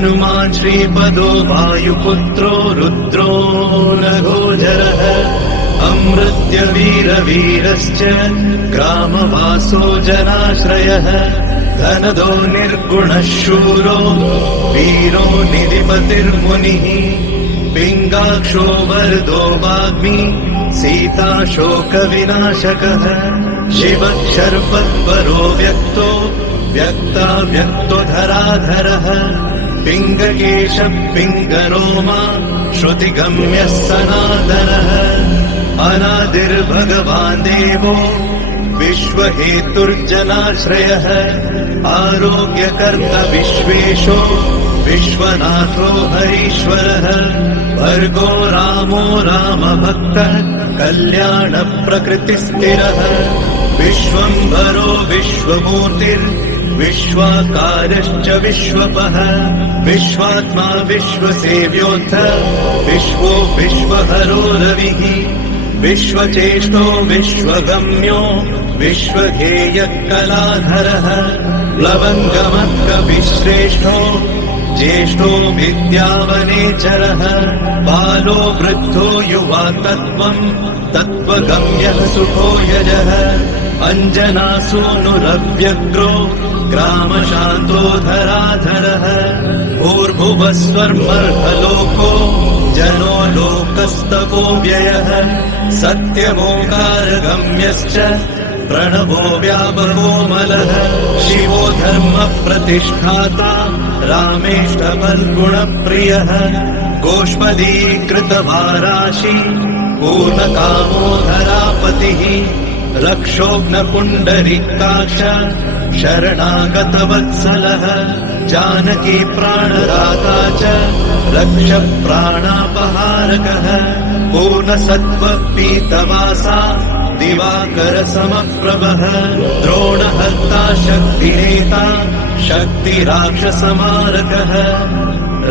हनुमान् श्रीपदो वायुपुत्रो रुद्रो नघोजरः अमृत्य वीरवीरश्च ग्रामवासो जनाश्रयः धनदो निर्गुणः शूरो वीरो निधिपतिर्मुनिः पिङ्गाक्षो वरदो वाग्मी सीता शोकविनाशकः शिवः शर्पद्वरो व्यक्तो व्यक्तो धराधरः पिङ्गकेश पिङ्गरोमा श्रुतिगम्यः सनातनः अनादिर्भगवान् देवो विश्वहेतुर्जनाश्रयः आरोग्यकर्ता विश्वेशो विश्वनाथो हरीश्वरः भर्गो रामो रामभक्तः कल्याणप्रकृतिस्थिरः विश्वम्भरो विश्वमूर्तिर्विश्वाकारश्च विश्वपः विश्वात्मा विश्वसेव्योऽथ विश्वो विश्वहरो रविः विश्वचेष्टो विश्वगम्यो विश्वगेयः कलाधरः प्लवङ्गमकविश्रेष्ठो ज्येष्ठो विद्यावनेचरः बालो वृद्धो युवा तत्त्वगम्यः सुखो यजः अञ्जनासूनुरव्यग्रो ग्रामशान्तो धराधरः भूर्भुवस्वर्मर्हलोको जनो लोकस्तपो व्ययः सत्यमोकारगम्यश्च प्रणवो व्यापकोमलः शिवो धर्मप्रतिष्ठाता रामेष्टमल्गुणप्रियः गोष्पदीकृतवाराशि पूर्णकामो धरापतिः रक्षोघ्नपुण्डरीकाक्ष शरणागतवत्सलः जानकी प्राणदाता च रक्ष प्राणापहारकः पूर्णसत्त्वपीतवासा दिवाकर समप्रभः द्रोणहर्ता शक्तिनेता शक्तिराक्षसमारकः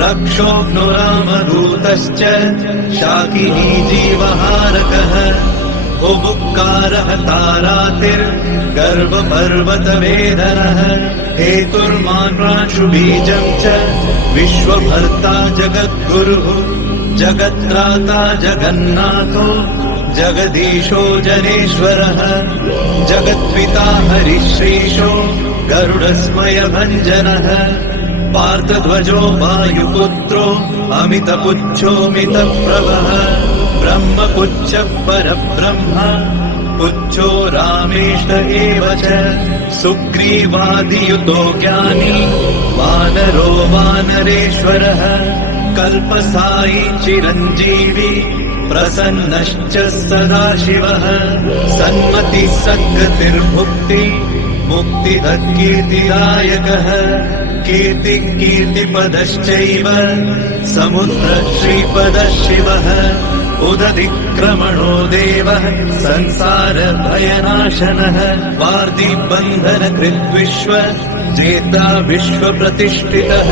रक्षोघ्नो रामदूतश्च शाकिनी जीवहारकः बुभुक्कारः तारातिर्गर्वपर्वतवेदनः हेतुर्मान्राशुबीजं च विश्वभर्ता जगद्गुरुः जगत्राता जगन्नाथो जगदीशो जनेश्वरः जगत्पिता हरिश्रीशो गरुडस्मयभञ्जनः पार्थध्वजो वायुपुत्रो अमितपुच्छोऽमितप्रभः ब्रह्मपुच्छ परब्रह्म पुच्छो रामेष्ट एव च सुग्रीवादियुतो ज्ञानी वानरो वानरेश्वरः कल्पसायी चिरञ्जीवी प्रसन्नश्च सदाशिवः सन्मतिः सद्गतिर्भुक्ति मुक्तिदः कीर्तिदायकः कीर्तिपदश्चैव समुद्र श्रीपदः शिवः उदतिक्रमणो देवः संसारभयनाशनः वार्तिबन्धनकृद्विश्व जेता विश्वप्रतिष्ठितः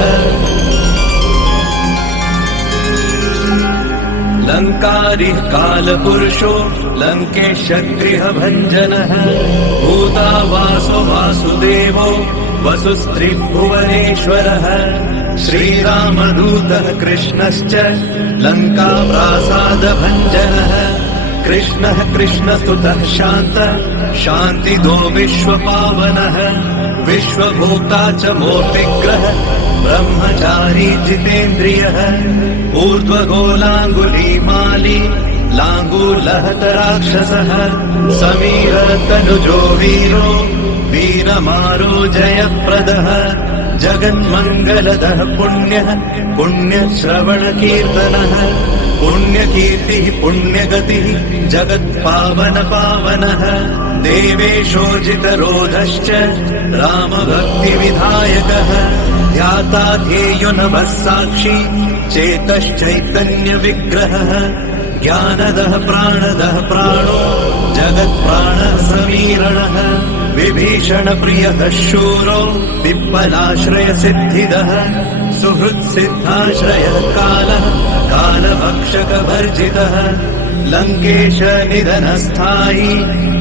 लङ्कारिः कालपुरुषो लङ्केशगृहभञ्जनः भूतावासो वासुदेवो वसुस्त्रिभुवनेश्वरः श्रीरामदूतः कृष्णश्च लङ्काप्रासादभञ्जनः कृष्णः कृष्णस्तुतः शान्तः शान्तिदो विश्वपावनः विश्वभोक्ता च मूर्तिग्रह ब्रह्मचारी जितेन्द्रियः ऊर्ध्वगोलाङ्गुलीमाली लाङ्गूलहतराक्षसः समीरतनुजो वीरो वीरमारो जयप्रदः जगन्मङ्गलदः पुण्यः पुण्यश्रवणकीर्तनः पुण्यकीर्तिः पुण्यगतिः जगत्पावनपावनः देवेशोजितरोधश्च रामभक्तिविधायकः ध्याता ध्येयो नभः साक्षी चेतश्चैतन्यविग्रहः ज्ञानदः प्राणदः प्राणो जगत्प्राणः समीरणः विभीषणप्रियः शूरो पिप्पलाश्रयसिद्धिदः सुहृत्सिद्धाश्रयः कालः कालभक्षकभर्जितः लङ्केश निधनस्थायी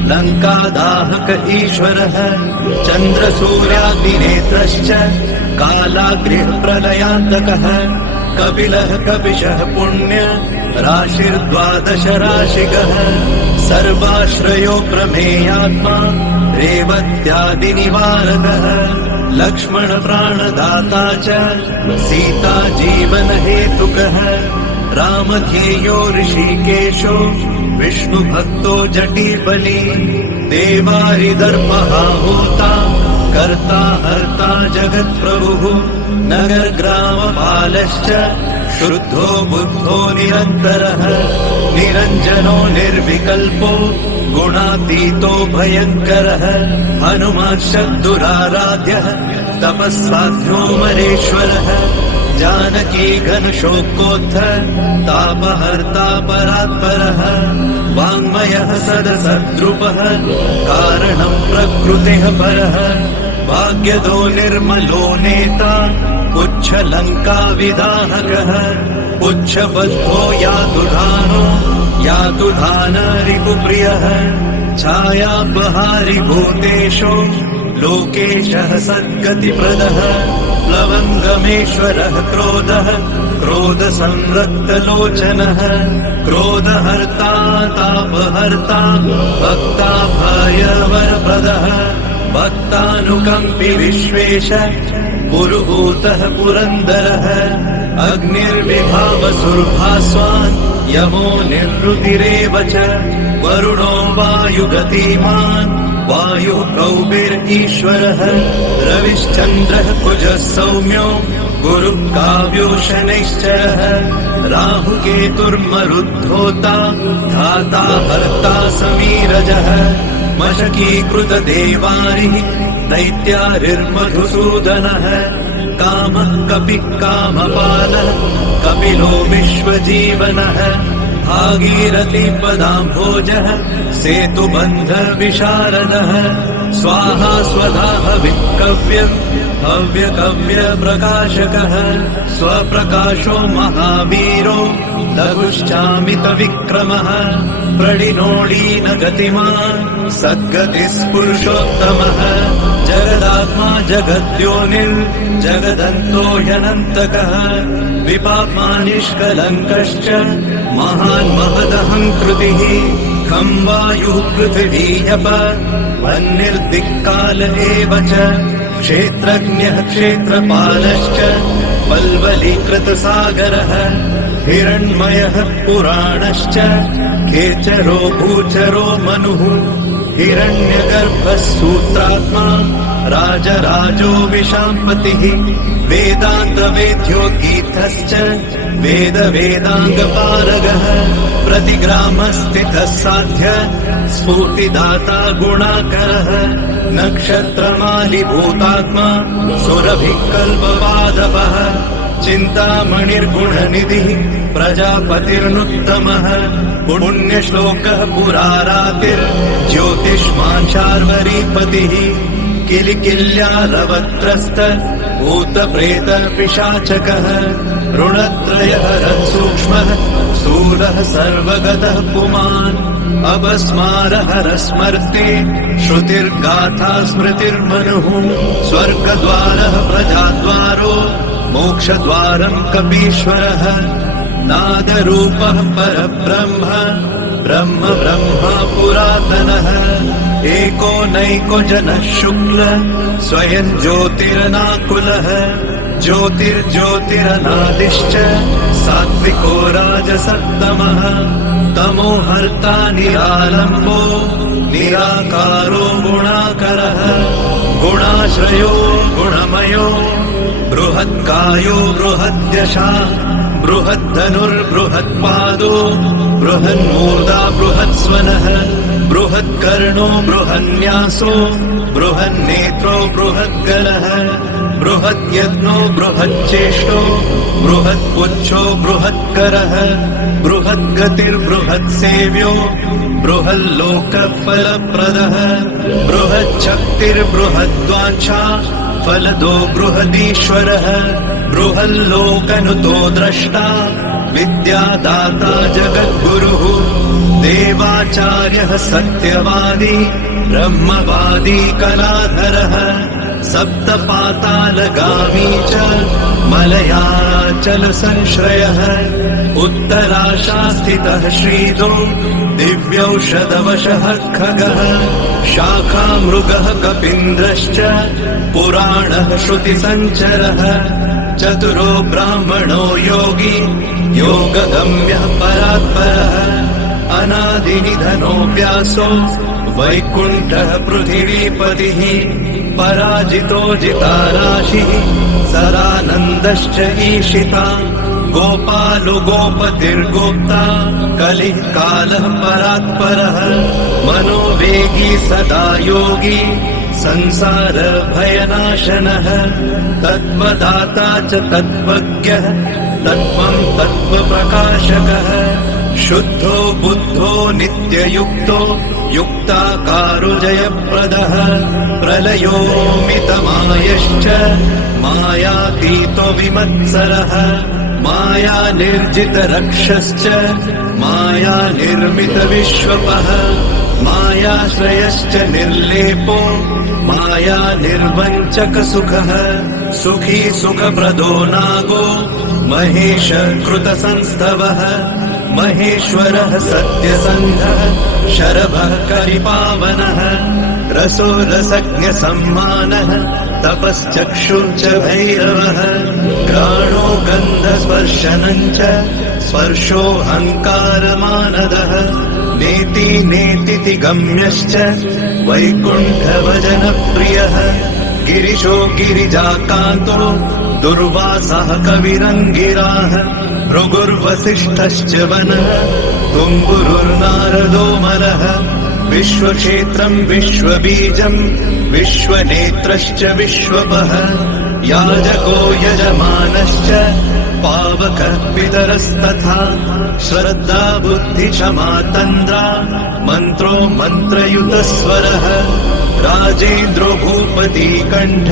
लङ्कादाहक ईश्वरः चन्द्रसूर्याग्निनेत्रश्च कालाग्निप्रलयान्तकः कपिलः कपिशः पुण्य राशिर्द्वादश राशिगः सर्वाश्रयो प्रमेयात्मा रेवत्यादिनिवारकः लक्ष्मण प्राणदाता च सीता जीवनहेतुकः रामध्येयो ऋषिकेशो विष्णुभक्तो जटिबली देवारिदर्पहा होता कर्ता हर्ता जगत्प्रभुः नगरग्रामपालश्च शुद्धो बुद्धो निरन्तरः निरञ्जनो निर्विकल्पो गुणातीतो भयङ्करः हनुमान्शब्दुराराध्यः तपस्साध्यो मरेश्वरः जानकी घनशोकोत्थ तापहर्ता परात्परः वाङ्मयः सदसद्रुपः कारणं प्रकृतेः परः भाग्यदो निर्मलो नेता पुच्छलङ्काविदाहकः पुच्छबद्धो यातुधान रिपुप्रियः छायापहारि भूतेषु लोकेशः सद्गतिप्रदः प्लवङ्गमेश्वरः क्रोधसंरक्तलोचनः क्रोधहर्ता तापहर्ता भक्ताभयवरप्रदः भक्तानुकम्पि विश्वेश पुरुहूतः पुरन्दरः अग्निर्विभावसुर्भास्वान् यमो निर्वृतिरेव च वरुणो वायुगतिमान् वायुः कौबिर्ईश्वरः रविश्चन्द्रः कुजः सौम्यो गुरुः काव्यो शनैश्चरः राहुकेतुर्मरुद्धोता धाता हर्ता समीरजः मशकीकृतदेवारिः दैत्यारिर्मधुसूदनः कामः कपिः कामपालः कपिलो विश्वजीवनः भागीरथीपदाम्भोजः सेतुबन्धविशारदः स्वाहा स्वधा हव्यकव्यप्रकाशकः स्वप्रकाशो महावीरो लघुश्चामितविक्रमः प्रणिनोडीनगतिमान् सद्गतिस्पुरुषोत्तमः जगदात्मा जगद्योनिर्जगदन्तो ह्यनन्तकः विपाप्मा निष्कलङ्कश्च महान् महदहङ्कृतिः खं वायुः पृथिवीयप वह्निर्दिक्काल एव च क्षेत्रज्ञः क्षेत्रपालश्च वल्वलीकृतसागरः हिरण्मयः पुराणश्च खेचरो भूचरो मनुः हिरण्यगर्भः सूत्रात्मा राजराजो विशाम्पतिः वेदान्तवेद्यो गीतश्च वेदाङ्गपारगः प्रतिग्रामस्थितः साध्य स्फूर्तिदाता गुणाकरः नक्षत्रमालिभूतात्मा सुरभिः कल्पवादवः चिन्तामणिर्गुणनिधिः प्रजापतिर्नुत्तमः पुण्यश्लोकः पुरारातिर्ज्योतिष्मान् चार्वरीपतिः किलिकिल्यालवत्रस्त भूतप्रेतपिशाचकः ऋणत्रयहरः सूक्ष्मः स्थूलः सर्वगतः पुमान् अपस्मारहरः स्मर्ते श्रुतिर्गाथा स्मृतिर्मनुः स्वर्गद्वारः प्रजाद्वारो मोक्षद्वारम् कपीश्वरः नादरूपः परब्रह्म ब्रह्म पुरातनः एको नैको जनः शुक्ल स्वयं ज्योतिरनाकुलः ज्योतिर्ज्योतिरनादिश्च सात्विको राजसत्तमः तमोहर्ता निरालम्बो निराकारो गुणाकरः गुणाश्रयो गुणमयो बृहत्कायो बृहद्यशा बृहद्धनुर्बृहत्पादो बृहन्मूर्धा बृहत्स्वनः बृहत्कर्णो बृहन्यासो बृहन्नेत्रो बृहद्गलः बृहद्यज्ञो बृहच्चेष्टो बृहत्पुच्छो बृहत्करः बृहद्गतिर्बृहत्सेव्यो बृहल्लोकफलप्रदः बृहच्छक्तिर्बृहद्वाञ्छा फलदो बृहदीश्वरः बृहल्लोकनुतो द्रष्टा विद्यादाता जगद्गुरुः देवाचार्यः सत्यवादी ब्रह्मवादी कलाधरः सप्तपातालगामी च मलयाचल संश्रयः उत्तराशास्थितः श्रीदो दिव्यौषधवशः खगः शाखामृगः कपीन्द्रश्च पुराणः श्रुतिसञ्चरः चतुरो ब्राह्मणो योगी योगगम्यः परात्परः अनादिनिधनो व्यासो वैकुण्ठः पृथिवीपतिः पराजितो जिताराशिः सदानन्दश्च ईशिता गोपालो गोपतिर्गोप्ता कलिः कालः परात्परः मनोवेगी सदा योगी संसारभयनाशनः तत्त्वदाता च तत्त्वज्ञः तत्त्वं तत्त्वप्रकाशकः शुद्धो बुद्धो नित्ययुक्तो युक्ताकारो जयप्रदः प्रलयोमितमायश्च मायातीतो विमत्सरः मायानिर्जितरक्षश्च मायानिर्मितविश्वपः मायाश्रयश्च निर्लेपो मायानिर्वञ्चकसुखः सुखी सुखप्रदो नागो महेश कृतसंस्थवः महेश्वरः सत्यसन्धः शरभः करिपावनः रसो रसज्ञसम्मानः तपश्चक्षुर्च भैरवः घ्राणो गन्धस्पर्शनञ्च स्पर्शोऽहङ्कारमानदः नेति नेतिति गम्यश्च वैकुण्ठभजनप्रियः गिरिशो गिरिजाकान्तो दुर्वासः कविरङ्गिराः भृगुर्वसिष्ठश्च वनः तुम्बुरुर्नारदो मलः विश्वक्षेत्रम् विश्वबीजम् विश्वनेत्रश्च विश्वपः याजको यजमानश्च पावकः पितरस्तथा श्रद्धा बुद्धिक्षमा तन्द्रा मन्त्रो मन्त्रयुतस्वरः राजेन्द्रो भूपती कण्ठ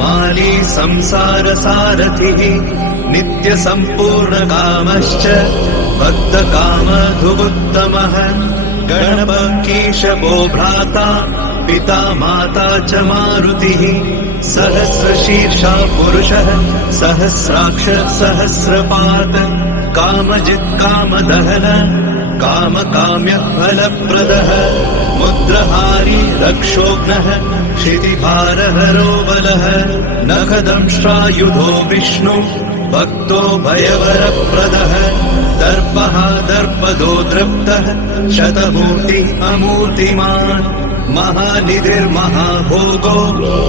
माली संसारसारथिः नित्यसम्पूर्णकामश्च भक्तकामधुगुत्तमः गणपकेशवो भ्राता पिता माता च मारुतिः सहस्रशीर्षा पुरुषः सहस्राक्ष सहस्रपात् कामजित् कामदहन कामकाम्यफलप्रदः मुद्रहारी रक्षोघ्नः क्षितिभारहरो बलः नखदंष्ट्रायुधो विष्णु भक्तो भयवरप्रदः दर्पः दर्पदो दृप्तः शतमूर्ति अमूर्तिमान् महानिधिर्महाभोगो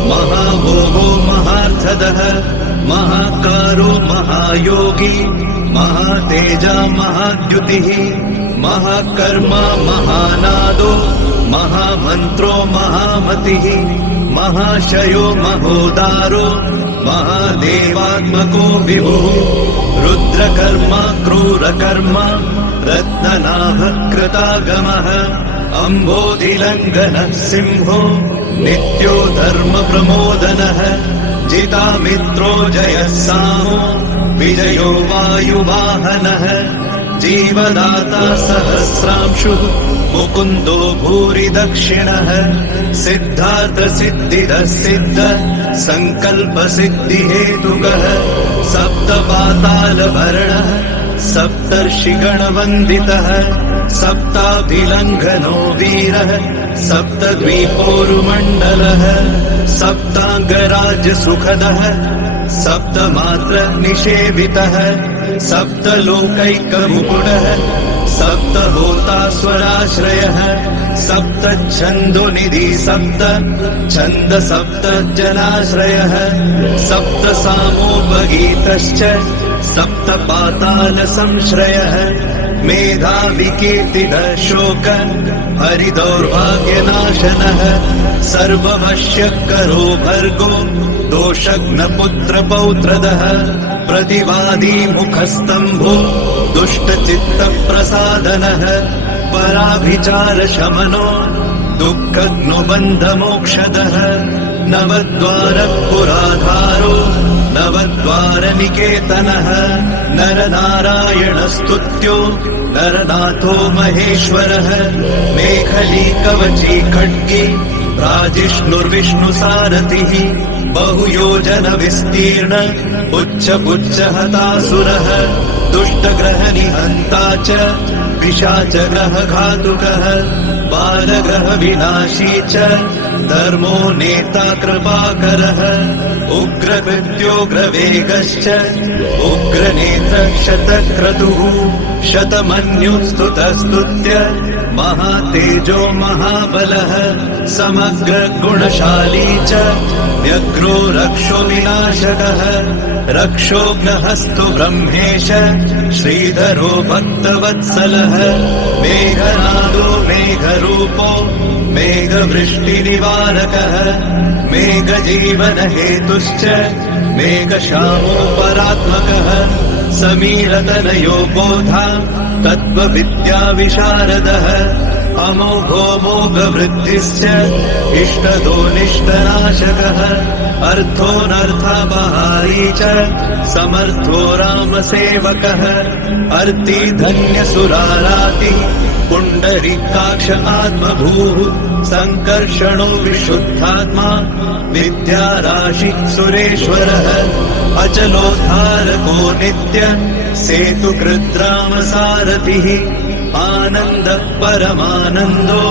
महाभोगो महार्थदः महाकारो महायोगी महातेजा महाद्युतिः महाकर्मा महानादो महामन्त्रो महामतिः महाशयो महोदारो महादेवात्मको विभुः रुद्रकर्मा क्रूरकर्मा रत्ननाभः कृतागमः अम्बोधिलङ्घनः सिंहो नित्यो धर्मप्रमोदनः जितामित्रो जयः सामो विजयो वायुवाहनः जीवदाता सहस्रांशुः मुकुन्दो भूरि दक्षिणः सिद्धार्थसिद्धिदः सिद्ध सङ्कल्पसिद्धिहेतुकः सप्तपातालभरणः सप्तर्षिगणवन्दितः सप्ताभिलङ्घनो वीरः सप्तद्वीपोरुमण्डलः सप्ताङ्गराजसुखदः सप्तमात्र निषेवितः सप्तलोकैकमुकुटः सप्तहोतास्वराश्रयः सप्तच्छन्दोनिधि सप्त छन्द सप्त जलाश्रयः सप्तसामोपगीतश्च सप्तपातालसंश्रयः मेधाविकीर्तिनः शोक हरिदौर्भाग्यनाशनः सर्ववश्यकरो भर्गो दोषघ्नपुत्रपौत्रदः प्रतिवादी मुखस्तम्भो दुष्टचित्तप्रसादनः पराभिचारशमनो दुःखघ्नुबन्धमोक्षदः नवद्वारपुराधारो नवद्वारनिकेतनः नरनारायणस्तुत्यो नरनाथो महेश्वरः मेखली कवची खड्गी प्राजिष्णुर्विष्णुसारथिः बहुयोजन विस्तीर्ण उच्चपुच्छहतासुरः दुष्टग्रहनिहन्ता च पिशाचग्रहघातुकः बालग्रहविनाशी च धर्मो नेता कृपाकरः उग्रकृत्योग्रवेगश्च उग्रनेत्रशतक्रतुः शतमन्युस्तुतस्तुत्य महातेजो महाबलः समग्रगुणशाली च व्यग्रो रक्षो विनाशकः रक्षोग्नहस्तु ब्रह्मेश श्रीधरो भक्तवत्सलः मेघनादो मेघरूपो मेघवृष्टिनिवारकः मेघजीवनहेतुश्च मेघश्यामोपरात्मकः समीरतनयो बोधा तत्त्वविद्याविशारदः अमोघो मोघवृद्धिश्च इष्टदो निष्टनाशकः अर्थोऽनर्थापहारी च समर्थो रामसेवकः अर्ति धन्यसुराराति पुण्डरीकाक्ष आत्मभूः सङ्कर्षणो विशुद्धात्मा विद्याराशि सुरेश्वरः अचलोद्धारको नित्य सेतुकृद्रामसारथिः आनन्दः परमानन्दो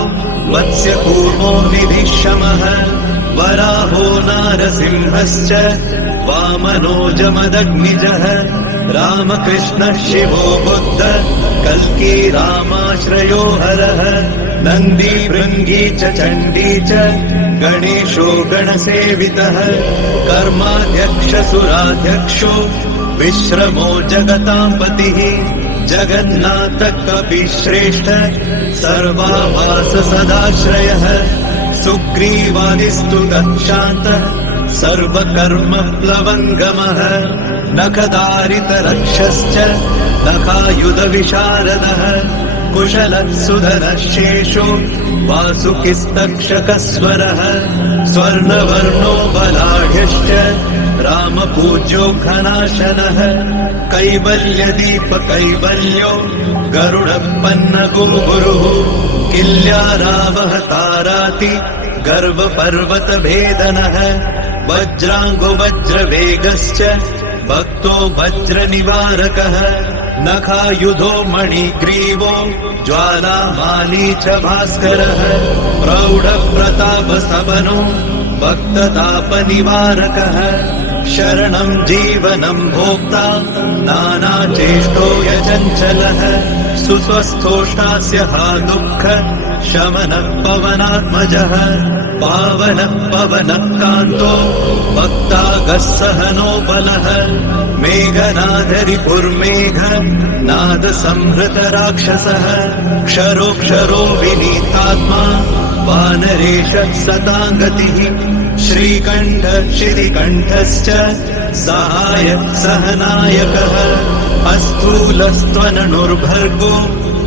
वत्स्यकूर्मो निधिशमः वराहो नारसिंहश्च वामनो जमदग्निजः रामकृष्णः शिवो बुद्ध कल्की रामाश्रयो हरः नन्दी भृङ्गी च चण्डी च गणेशो गणसेवितः कर्माध्यक्षसुराध्यक्षो विश्रमो जगतां पतिः जगन्नाथः कपिश्रेष्ठ सर्वाभास सदाश्रयः सुग्रीवादिस्तु दक्षान्तः सर्वकर्मप्लवङ्गमः नखदारितरक्षश्च नखायुधविशारदः कुशलः सुधरः शेषो वासुकिस्तक्षकस्वरः स्वर्णवर्णो बलाढ्यश्च रामपूज्यो घनाशनः कैवल्यदीपकैवल्यो गरुडपन्नगुरुः किल्यारावहताराति गर्वपर्वतभेदनः वज्राङ्गो वज्रवेगश्च भक्तो वज्रनिवारकः नखायुधो मणिग्रीवो ज्वालामाली च भास्करः प्रौढप्रतापसबनो भक्ततापनिवारकः शरणं जीवनं भोक्ता नानाचेष्टो यचञ्चलः सुस्वस्थोष्टास्य हा दुःख शमनः पवनात्मजः पावनः पवनः कान्तो भक्तागः सहनो बलः मेघनादरिपुर्मेघ नादसंहृतराक्षसः क्षरोक्षरो विनीतात्मा वानरेशः सताङ्गतिः श्रीकण्ठ श्रीकण्ठश्च सहाय सहनायकः अस्थूलस्त्वननुर्भर्गो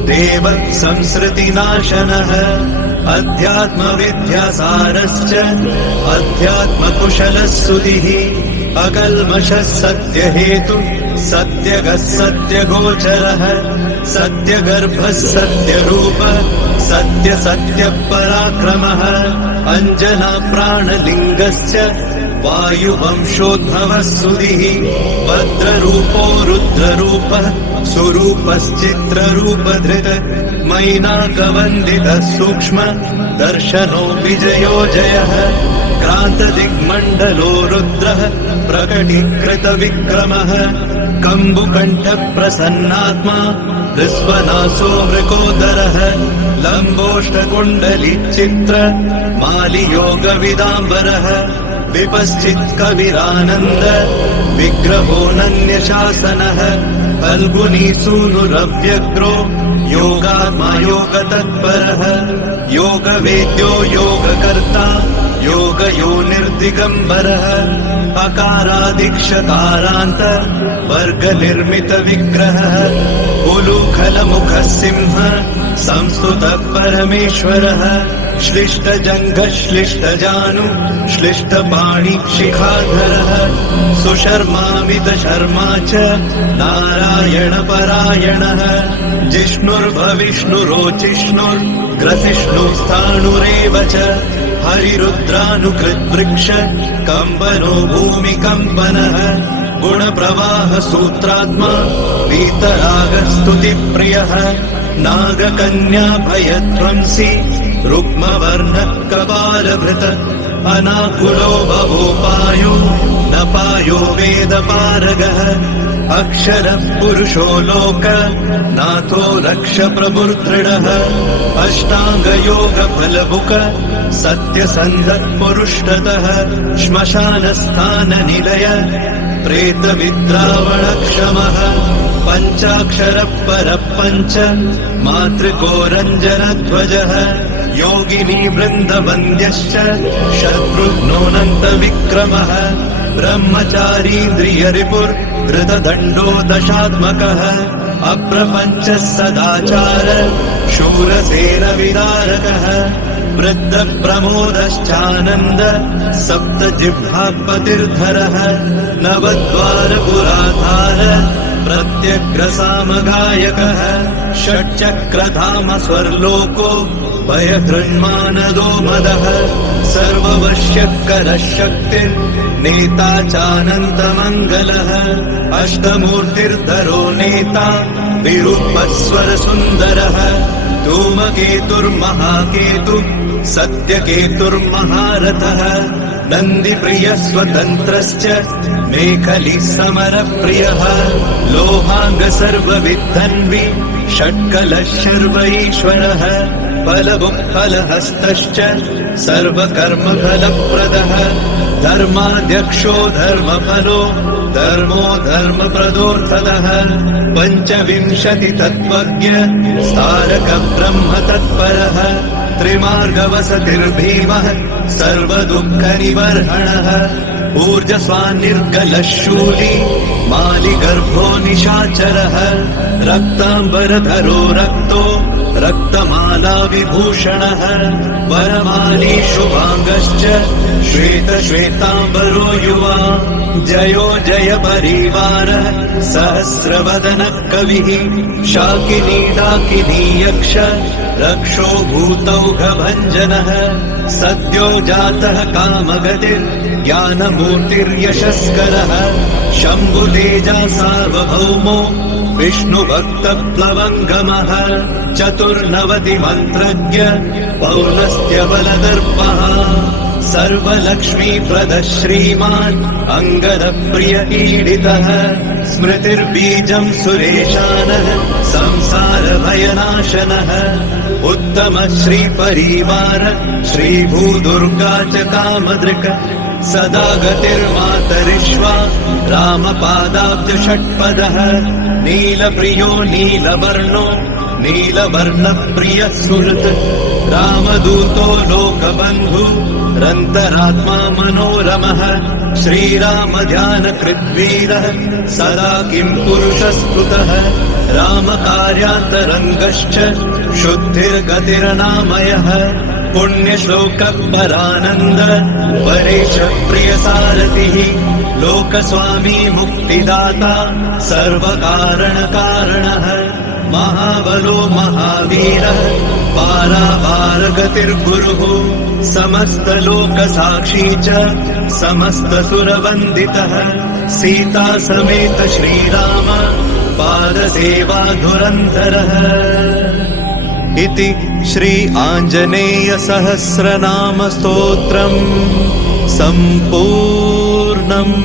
देव संसृतिनाशनः अध्यात्मविद्यासारश्च अध्यात्मकुशलः सुधिः अकल्मषः सत्यहेतु सत्यगः सत्यगोचरः सत्यगर्भः सत्यरूपः सत्यपराक्रमः अञ्जनाप्राणलिङ्गश्च वायुवंशोद्भवः सुधिः भद्ररूपो रुद्ररूपः सुरूपश्चित्ररूपधृत मैनाकवन्दितः सूक्ष्म दर्शनो विजयो जयः क्रान्तदिग्मण्डलो रुद्रः प्रकटीकृतविक्रमः कम्बुकण्ठप्रसन्नात्मा ऋष्वनासो मृकोदरः लम्बोष्ठकुण्डलिचित्र मालियोगविदाम्बरः विपश्चित्कविरानन्द विग्रहोऽनन्यशासनः फल्गुनीसूनुरव्यग्रो योगात्मा योगतत्परः योगवेद्यो योगकर्ता योगयोनिर्दिगम्बरः अकारादिक्षकारान्त वर्गनिर्मितविग्रहः उलूखलमुखः सिंह संस्तुतः परमेश्वरः श्लिष्टजङ्घश्लिष्टजानु श्लिष्टपाणि शिखाधरः सुशर्मामित शर्मा च नारायणपरायणः जिष्णुर्भविष्णुरोचिष्णुर्ग्रसिष्णुस्थाणुरेव च हरिरुद्रानुकृद्वृक्ष कम्पनो भूमिकम्पनः गुणप्रवाह सूत्रात्मा वीतरागस्तुतिप्रियः नागकन्या भयध्वंसी रुक्मवर्ण कपालभृत अनाकुलो भवोपायो न पायो वेदपारगः अक्षरः पुरुषो लोक नाथो लक्ष प्रभुर्दृढः अष्टाङ्गयोगफलबुक सत्यसन्धत्पुरुषतः श्मशानस्थाननिलय प्रेतविद्रावणक्षमः पञ्चाक्षरः परः पञ्च मातृकोरञ्जनध्वजः योगिनी वृन्दवन्द्यश्च शत्रुघ्नोऽनन्तविक्रमः ब्रह्मचारीन्द्रियरिपुर्धृतदण्डो दशात्मकः अप्रपञ्चः सदाचार शूरसेनविदारकः वृद्धप्रमोदश्चानन्द सप्तजिह्वापतिर्धरः नवद्वारपुराधार प्रत्यग्रसामगायकः षट्चक्रधाम स्वर्लोको भयहृन्मानदो मदः सर्ववश्यकरः शक्तिर्नेता चानन्तमङ्गलः अष्टमूर्तिर्धरो नेता विरूपस्वरसुन्दरः धूमकेतुर्महाकेतु सत्यकेतुर्महारथः नन्दिप्रियः स्वतन्त्रश्च मेखली समरप्रियः लोहाङ्ग सर्वविद्धन्वि षट्कलः शर्व ईश्वरः फलबुक्फलहस्तश्च सर्वकर्मफलप्रदः धर्माध्यक्षो धर्मफलो धर्मो धर्मप्रदोऽर्थतः पञ्चविंशतितत्त्वज्ञ स्तारक ब्रह्म तत्परः त्रिमार्गवसतिर्भीमः सर्वदुःखनिवर्हणः ऊर्जस्वान्निर्गलः शूली मालिगर्भो निशाचरः रक्ताम्बरधरो रक्तो रक्तमाला विभूषणः वरमाली शुभाङ्गश्च श्वेतश्वेताम्बरो युवा जयो जय परिवार सहस्रवदनः कविः शाकिनी डाकिनी यक्ष रक्षो भूतौघभञ्जनः सद्यो जातः कामगतिर्ज्ञानमूर्तिर्यशस्करः शम्भुतेजा सार्वभौमो विष्णुभक्तप्लवङ्गमः चतुर्नवतिमन्त्रज्ञ पौलस्त्यबलदर्पः सर्वलक्ष्मीप्रदः श्रीमान् अङ्गदप्रिय ईडितः स्मृतिर्बीजं सुरेशानः संसारभयनाशनः उत्तम श्रीपरिवार श्रीभूदुर्गा च कामदृक् सदा गतिर्मातरिष्वा रामपादाब्जषट्पदः नीलप्रियो नीलवर्णो नीलवर्णप्रियः सुहृत् रामदूतो लोकबन्धु रन्तरात्मा मनोरमः श्रीरामध्यानकृद्वीरः सदा किं पुरुषस्तुतः रामकार्यान्तरङ्गश्च शुद्धिर्गतिर्नामयः पुण्यश्लोकपरानन्द परेश प्रियसारथिः लोकस्वामी मुक्तिदाता सर्वकारणकारणः महाबलो महावीरः पारावारगतिर्गुरुः समस्तलोकसाक्षी च समस्तसुरवन्दितः सीता समेत श्रीराम पादसेवाधुरन्धरः इति श्री आञ्जनेय सहस्रनाम स्तोत्रम् सम्पूर्णम्।